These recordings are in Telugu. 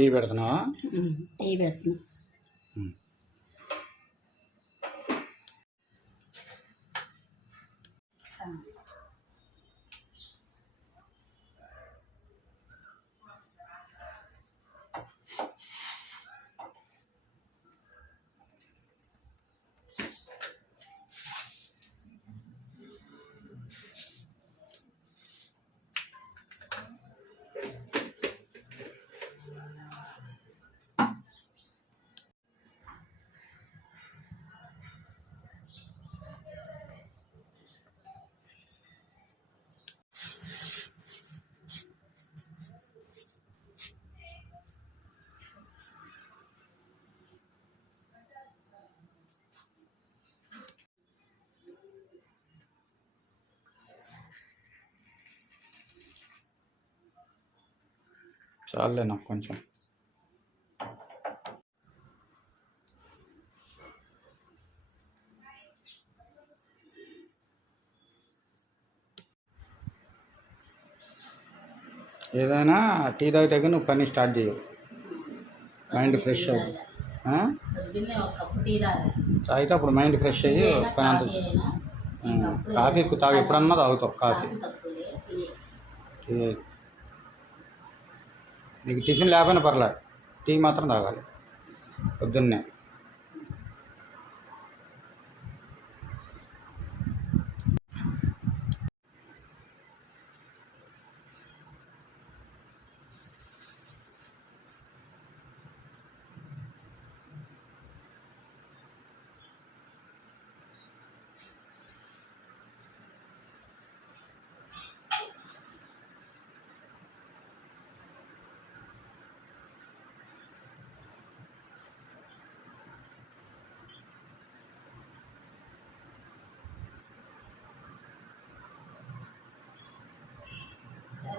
టీ పెడుతున్నావా? టీ పెడుతున్నా. చాలులే నాకు కొంచెం. ఏదైనా టీ తాగితే నువ్వు పని స్టార్ట్ చేయవు మైండ్ ఫ్రెష్ అవ్వు. తాగితే అప్పుడు మైండ్ ఫ్రెష్ అయ్యి పని అంత కాఫీ తాగు ఎప్పుడన్నా తాగుతావు కాఫీ టీ. నీకు టిఫిన్ లేకపోయినా పర్లేదు. టీ మాత్రం తాగాలి. పొద్దున్నే.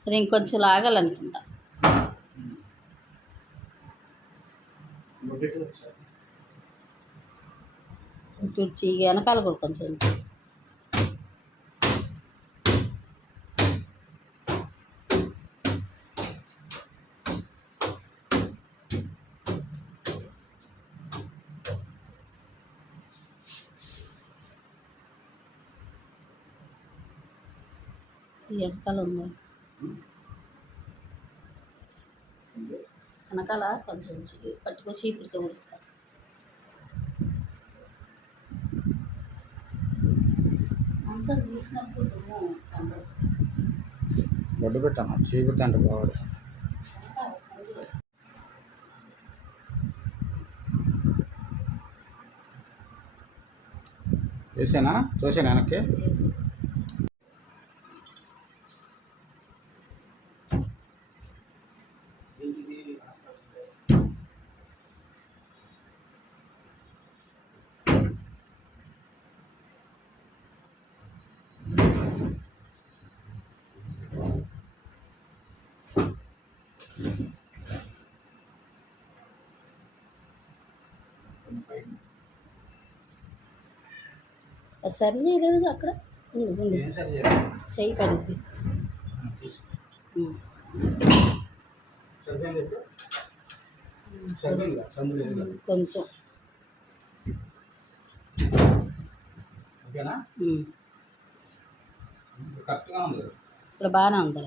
అది ఇంకొంచెం లాగాలనుకుంటా. తుడిచి వెనకాల కూడా కొంచెం వెనకాల ఉంది వెనకాల కొంచెం చీ- పట్టుకో చీపురుతో ఉడుతా మంచం తీసినప్పుడు దుమ్ము. బొడ్డు పెట్టాను చీపురు అంటే సందులో. వేసానా? తోసాను వెనక్కి? సరి చేయలేదు అక్కడ. ఉండు ఉండు. చెయ్యి పడుద్ది. కొంచెం. ఇప్పుడు బాగానే ఉంది.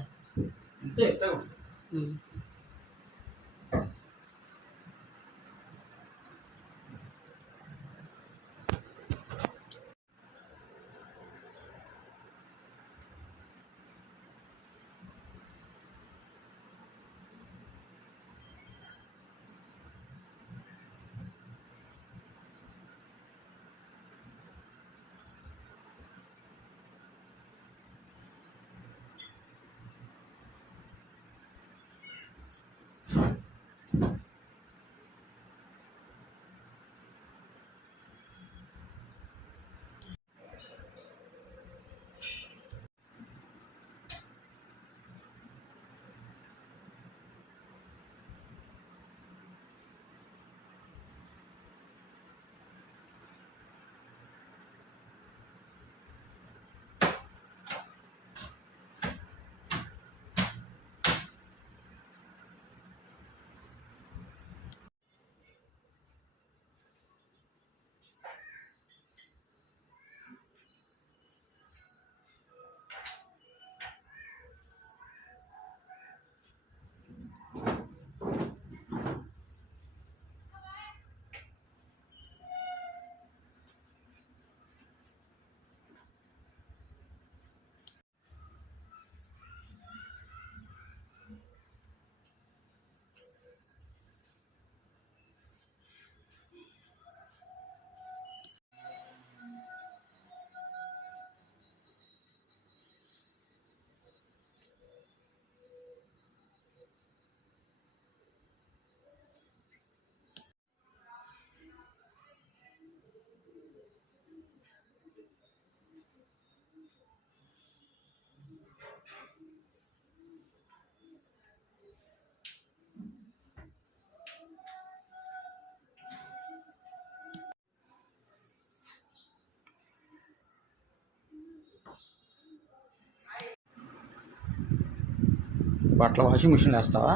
బట్టల వాషింగ్ మిషన్ వేస్తావా?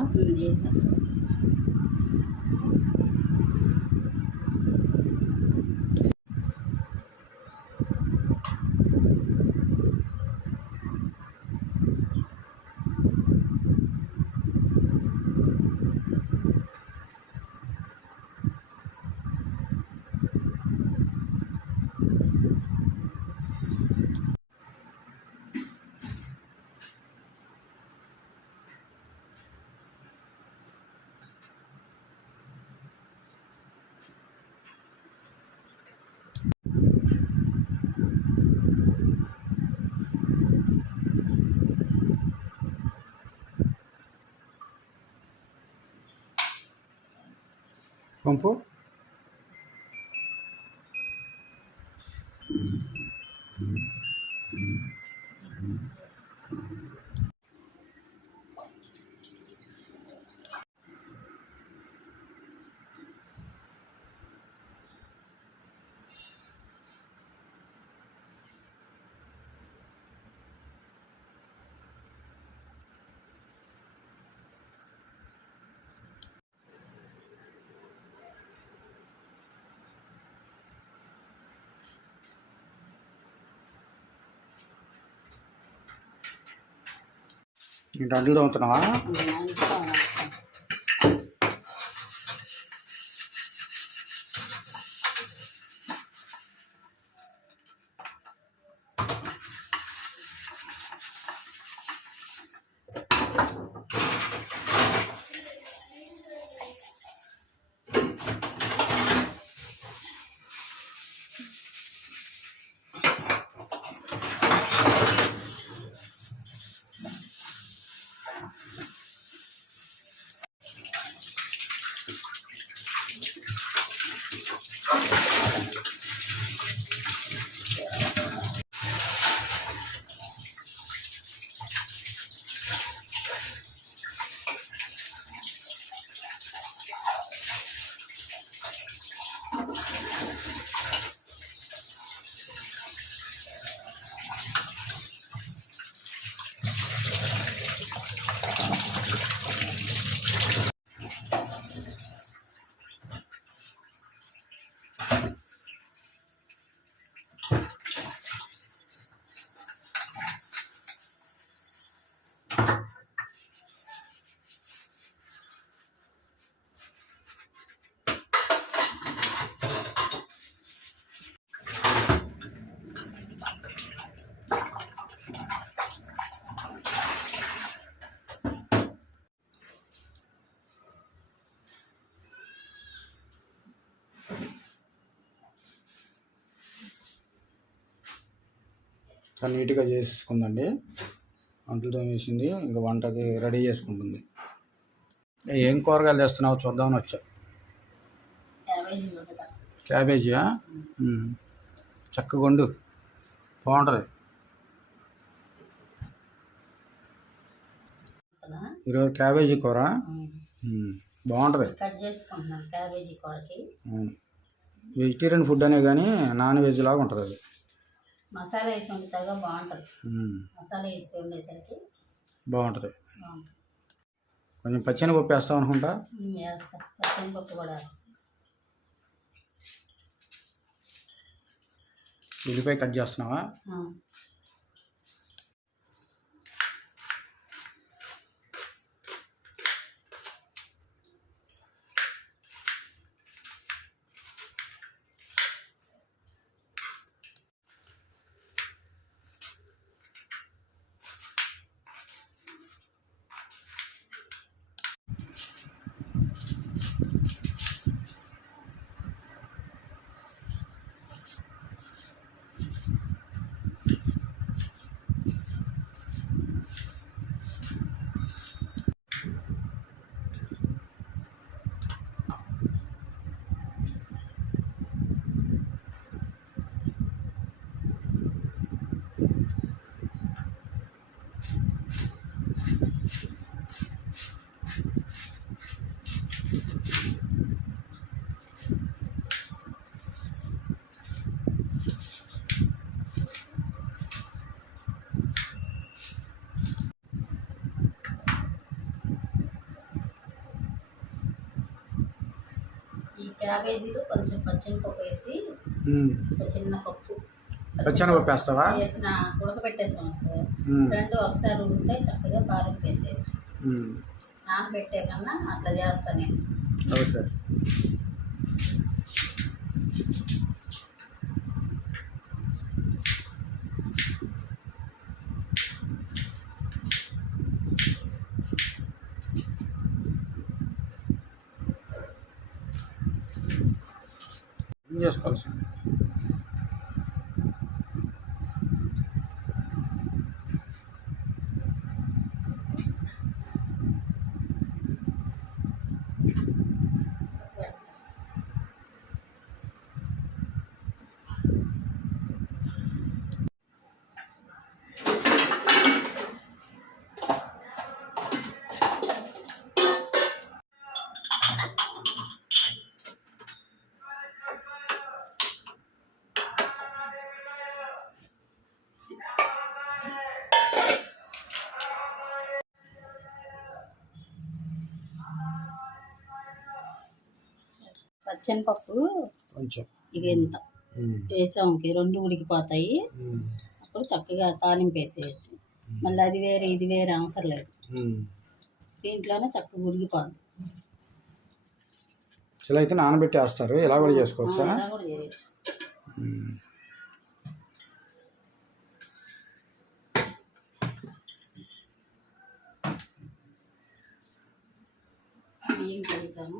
వేసా పంపు ఇంటి అడ్లు తోముతున్నావా? చాలా నీట్గా చేసుకుందండి. వంటలతో వేసింది ఇంకా వంటకి రెడీ చేసుకుంటుంది. ఏం కూరగాయలు తెస్తున్నావు చూద్దామని వచ్చా. క్యాబేజీయా? మ్మ్. చక్కగా వండు బాగుంటుంది ఈరోజు క్యాబేజీ కూర. బాగుంటుంది కట్ చేసుకుంటున్నాను క్యాబేజీ కూరకి. అవును వెజిటేరియన్ ఫుడ్ అనే కానీ నాన్ వెజ్ లాగా ఉంటుంది అది. మసాలా వేసి వండుతాగా బాగుంటుంది. మసాలా వేసి వండేసరికి బాగుంటుంది. కొంచెం పచ్చని పప్పు వేస్తాం అనుకుంటా? వేస్తా. పచ్చనిపప్పు కూడా వేస్తా. ఉల్లిపాయ కట్ చేస్తున్నావా? క్యాబేజీలు కొంచెం పచ్చెనపప్పు వేసి. ఒక చిన్న కప్పు పచ్చెనపప్పు వేస్తావా వేసిన ఉడకబెట్టేసాం అనుకో. రెండు ఒకసారి ఉడికితే చక్కగా తాలింపు వేసేయచ్చు. నానబెట్టే కన్నా అట్లా చేస్తాను నేను ఓకే ఏం చేసుకోవాల్సింది. పచ్చెనపప్పు కొంచెం. ఇక ఎంత. వేసాంకి రెండు ఉడికిపోతాయి. అప్పుడు చక్కగా తాలింపు వేసేయచ్చు. మళ్ళీ అది వేరే ఇది వేరే అవసరం లేదు. దీంట్లోనే చక్కగా ఉడికిపోద్ది. ఇలా అయితే నానబెట్టి వేస్తారు ఇలా కూడా చేసుకోవచ్చా. బియ్యం కడుగుతాను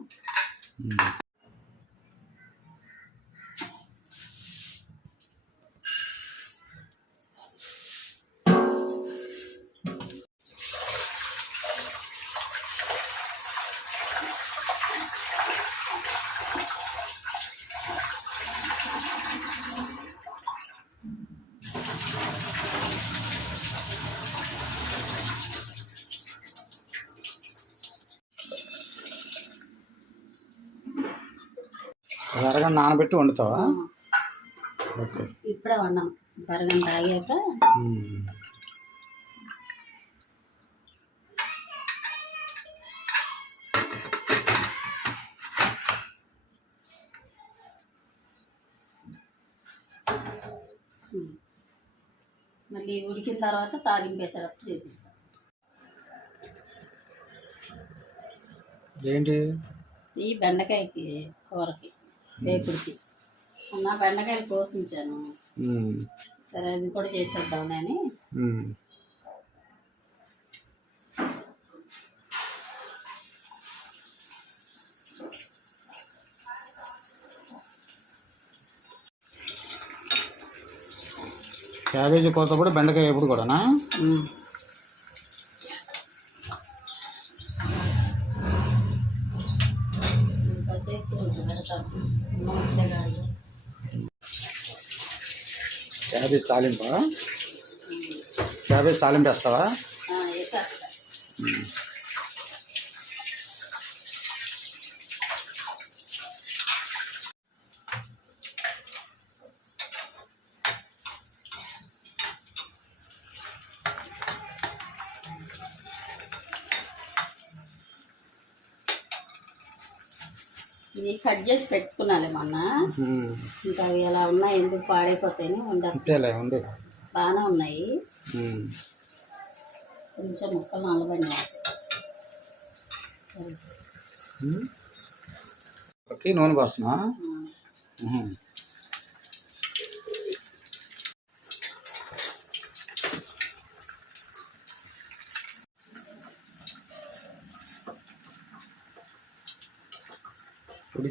అరగంట నానబెట్టి వండుతావా? ఓకే. ఇప్పుడే ఒక అరగంట ఆగాక. మళ్ళీ ఉడికిన తర్వాత తాలింపు వేసేటప్పుడు చూపిస్తాను ఏంటి? ఈ బెండకాయకి కూరకి. వేపుడికి మొన్న బెండకాయలు కోసించాను. సరే అది కూడా చేసేద్దామని ఉమ్. క్యాబేజీ కోత కూడా బెండకాయ ఎప్పుడు కూడానా కాసేపు పెడతాను నూనె కాదు. క్యాబేజ్ తాలింపా. క్యాబేజ్ తాలింపు వేస్తావా? ఇది కట్ చేసి పెట్టుకున్నాలే మొన్న. ఇంకా అవి ఎలా ఉన్నాయి ఎందుకు పాడైపోతాయని ఉండదు. బాగానే ఉన్నాయి. కొంచెం ముక్కలు. ఓకే నూనె పోస్తున్నా?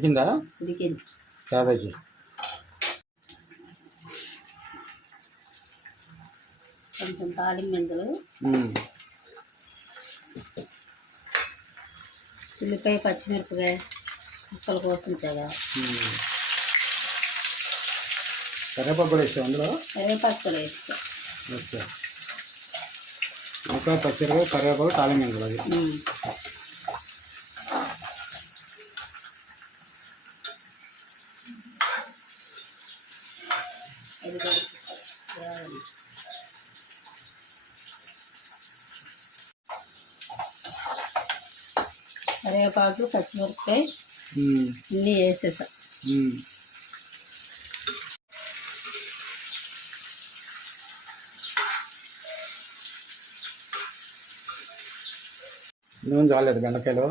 ఉడికిందా? ఉడికింది. క్యాబేజీ. కొంచెం ఉమ్. ఉల్లిపాయ పచ్చిమిరపకాయ ముక్కల కోసం చాలా. కరివేపాకు కూడా వేసావు అందులో? కరివేపాకు కూడా వేస్తా ఓకే. ఇంకా పచ్చిరగా కరివేపాకు అది ఉమ్. ఇది కూడా వేయాలి. కరివేపాకు పచ్చిమిరపకాయ అన్నీ వేసేసా. నూనె చాలేదు బెండకాయలు.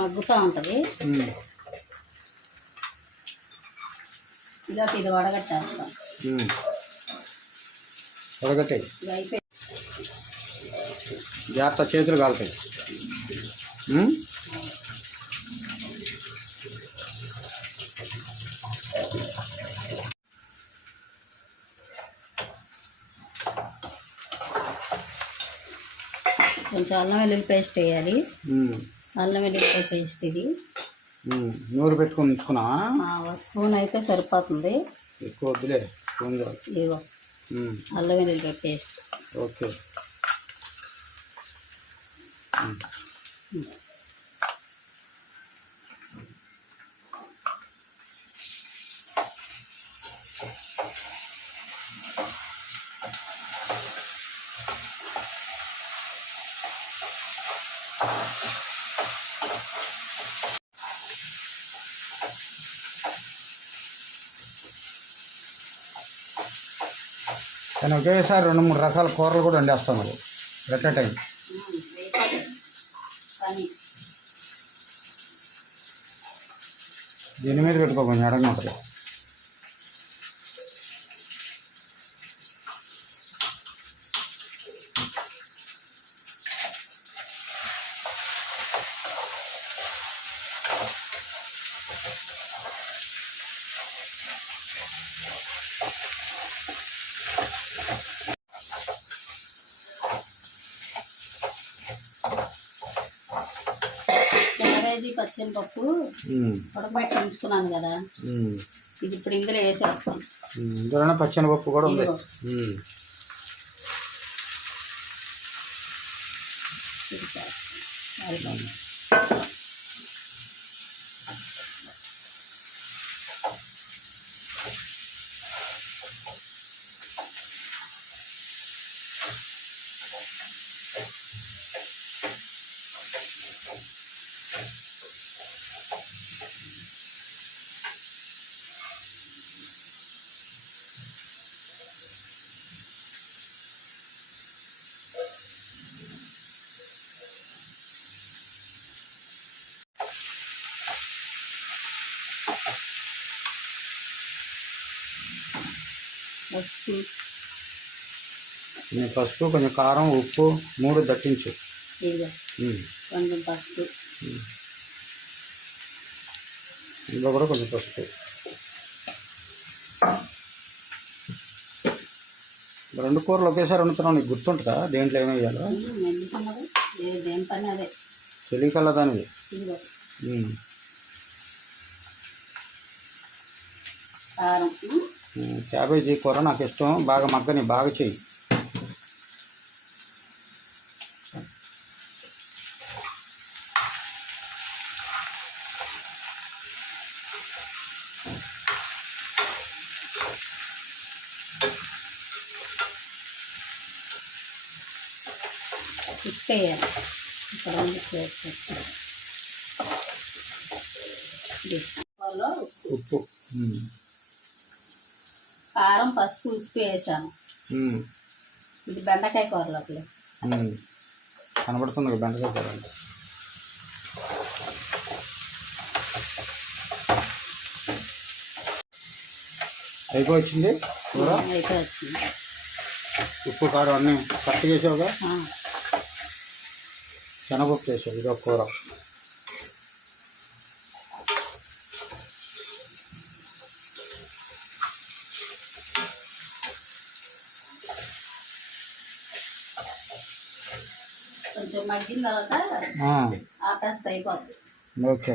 మగ్గుతూ ఉంటుంది. ఇలాగ ఇది వడగట్టేస్తాం. అయిపోయి జాగ్రత్త చేతులు కాలుతాయి? కొంచెం అల్లం వెల్లుల్లి పేస్ట్ వేయాలి. అల్లం వెల్లుల్లి పేస్ట్ ఇది. నూరు పెట్టుకొని ఉంచుకున్నావా? స్పూన్ అయితే సరిపోతుంది. ఎక్కువ వద్దులే స్పూన్. ఇదిగో. అల్లం వెల్లుల్లి పేస్ట్. ఓకే. కానీ ఒకేసారి రెండు మూడు రకాల కూరలు కూడా వండేస్తాం మరి. ఎట్ టైం దీని మీద పెట్టుకో కొంచెం అడగ ఉంటుంది క్యాబేజీ పచ్చెనపప్పు ఉమ్, ఉడకబెట్టి ఉంచుకున్నాను కదా. ఇది ఇప్పుడు ఇందులో వేసేస్తాం. ఇందులోనే పచ్చనిపప్పు కూడా ఉంది. ఇది పసుపు. కొంచెం పసుపు కొంచెం కారం ఉప్పు మూడు దట్టించు ఇదిగో కొంచెం పసుపు. ఇందులో కూడా కొంచెం పసుపు. రెండు కూరలు ఒకేసారి వండుతున్నావు నీకు గుర్తుంటుందా? దేంట్లో ఏమి వేయాలో? తెలియకల్లా దానిది ఇదిగో ఉమ్, కారం ఉమ్, ఉమ్, క్యాబేజీ కూర నాకు ఇష్టం. బాగా మగ్గని బాగా ఇక్కడ దీంట్లో ఉప్పు. కారం పసుపు ఉప్పు వేసాను. ఇది బెండకాయ కూరలోకి. కనబడుతుంది బెండకాయ కూర అంటే. కూర? అయితే వచ్చింది ఉప్పు కారం అన్నీ కట్ చేసావుగా? శనగపప్పు వేసావు ఇదో కూర. కొంచెం మగ్గిన తర్వాత ఆ, ఆపేస్తే అయిపోద్ది. ఓకే.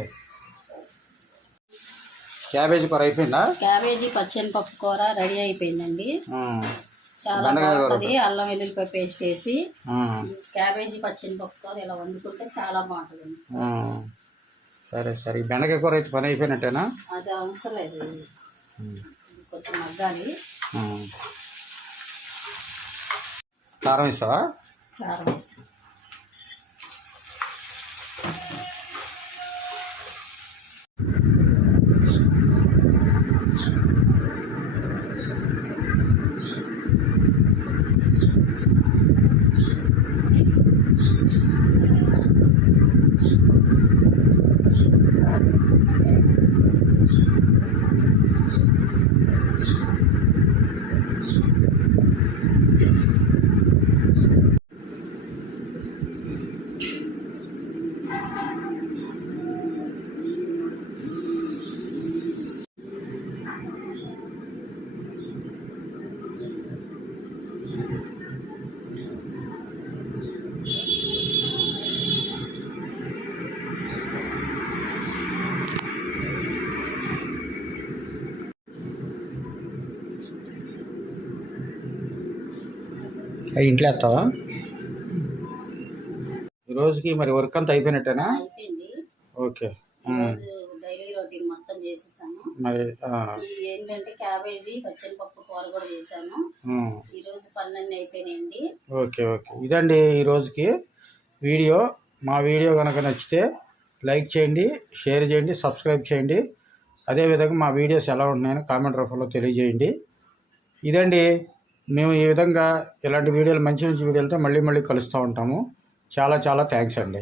క్యాబేజీ కూర అయిపోయిందా? క్యాబేజీ పచ్చెనపప్పు కూర రెడీ అయిపోయిందండి. చాలా బాగుంటుంది. అల్లం వెల్లుల్లిపాయ పేస్ట్ వేసి క్యాబేజీ పచ్చెనపప్పు కూర ఇలా వండుకుంటే చాలా బాగుంటుంది. సరే సరే. బెండకాయ కూర అయితే పని అయిపోయినట్టేనా? అది అవసరం లేదు కొంచెం మగ్గాలి. కారం ఇస్తావా కారం వేసి. అవి ఇంట్లో వేస్తావా ఈ రోజుకి మరి వర్క్ అంతా అయిపోయినట్టేనా? అయిపోయింది. ఓకే. ఈరోజు డైలీ రొటీన్ మొత్తం చేసేసాను. మరి ఆ, ఈ ఏంటంటే క్యాబేజీ పచ్చెనపప్పు కూర కూడా చేశాను. ఈరోజు పనులన్నీ అయిపోయినాయండి. Okay okay. ఇదండి ఈ రోజుకి వీడియో. మా వీడియో కనుక నచ్చితే లైక్ చేయండి షేర్ చేయండి సబ్స్క్రైబ్ చేయండి. అదేవిధంగా మా వీడియోస్ ఎలా ఉన్నాయని కామెంట్ రూపంలో తెలియజేయండి. ఇదండి మేము ఈ విధంగా ఇలాంటి వీడియోలు మంచి మంచి వీడియోలతో మళ్ళీ మళ్ళీ కలుస్తూ ఉంటాము. చాలా చాలా థ్యాంక్స్ అండి.